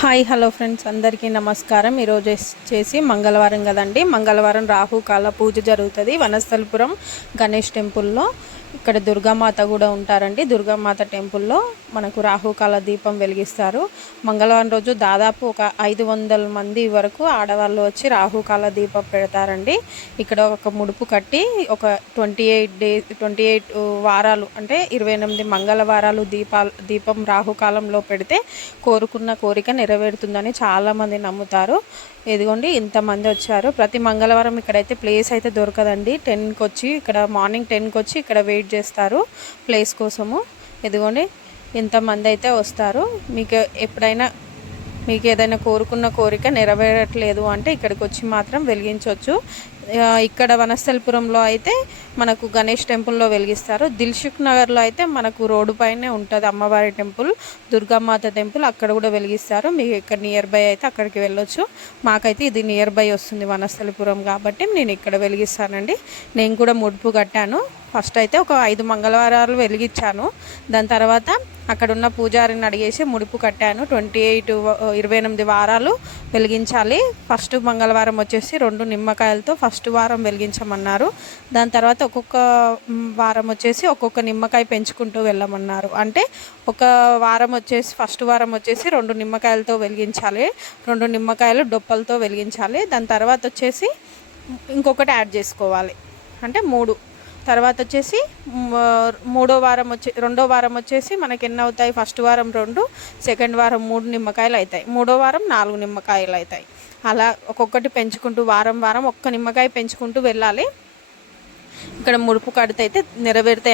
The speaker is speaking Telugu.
హాయ్ హలో ఫ్రెండ్స్, అందరికీ నమస్కారం. ఈరోజు చేసి మంగళవారం కదండి. మంగళవారం రాహుకాల పూజ జరుగుతుంది వనస్థలిపురం గణేష్ టెంపుల్లో. ఇక్కడ దుర్గామాత కూడా ఉంటారండి. దుర్గామాత టెంపుల్లో మనకు రాహుకాల దీపం వెలిగిస్తారు. మంగళవారం రోజు దాదాపు ఒక 500 మంది వరకు ఆడవాళ్ళు వచ్చి రాహుకాల దీపం పెడతారండి. ఇక్కడ ఒక ముడుపు కట్టి ఒక 28 వారాలు అంటే 28 మంగళవారాలు దీపం రాహుకాలంలో పెడితే కోరుకున్న కోరిక నెరవేరుతుందని చాలామంది నమ్ముతారు. ఇదిగోండి, ఇంతమంది వచ్చారు. ప్రతి మంగళవారం ఇక్కడైతే ప్లేస్ అయితే దొరకదండి. 10కి వచ్చి ఇక్కడ మార్నింగ్ 10కి వచ్చి ఇక్కడ వెయిట్ చేస్తారు ప్లేస్ కోసము. ఇదిగోండి, ఇంతమంది అయితే వస్తారు. మీకు ఏదైనా కోరుకున్న కోరిక నెరవేరట్లేదు అంటే ఇక్కడికి వచ్చి మాత్రం వెలిగించవచ్చు. ఇక్కడ వనస్థలిపురంలో అయితే మనకు గణేష్ టెంపుల్లో వెలిగిస్తారు. దిల్సుఖ్ నగర్లో అయితే మనకు రోడ్డు పైనే ఉంటుంది అమ్మవారి టెంపుల్, దుర్గామాత టెంపుల్, అక్కడ కూడా వెలిగిస్తారు. మీకు ఇక్కడ నియర్ బై అయితే అక్కడికి వెళ్ళొచ్చు. మాకైతే ఇది నియర్ బై వస్తుంది వనస్థలిపురం కాబట్టి నేను ఇక్కడ వెలిగిస్తానండి. నేను కూడా ముడుపు కట్టాను. ఫస్ట్ అయితే ఒక 5 మంగళవారాలు వెలిగించాను. దాని తర్వాత అక్కడ ఉన్న పూజారిని అడిగేసి ముడుపు కట్టాను. 28 వారాలు వెలిగించాలి. ఫస్ట్ మంగళవారం వచ్చేసి 2 నిమ్మకాయలతో ఫస్ట్ వారం వెలిగించమన్నారు. దాని తర్వాత ఒక్కొక్క వారం వచ్చేసి ఒక్కొక్క నిమ్మకాయ పెంచుకుంటూ వెళ్ళమన్నారు. అంటే ఒక వారం వచ్చేసి ఫస్ట్ వారం వచ్చేసి 2 నిమ్మకాయలతో వెలిగించాలి, 2 నిమ్మకాయలు డొప్పలతో వెలిగించాలి. దాని తర్వాత వచ్చేసి ఇంకొకటి యాడ్ చేసుకోవాలి, అంటే 3. తర్వాత వచ్చేసి రెండో వారం వచ్చేసి మనకి ఎన్ని అవుతాయి? ఫస్ట్ వారం 2, సెకండ్ వారం 3 నిమ్మకాయలు అవుతాయి, మూడో వారం 4 నిమ్మకాయలు అవుతాయి. అలా ఒక్కొక్కటి పెంచుకుంటూ వారం ఒక్క నిమ్మకాయ పెంచుకుంటూ వెళ్ళాలి. ఇక్కడ ముడుపు కడితే అయితే నెరవేరుతాయి.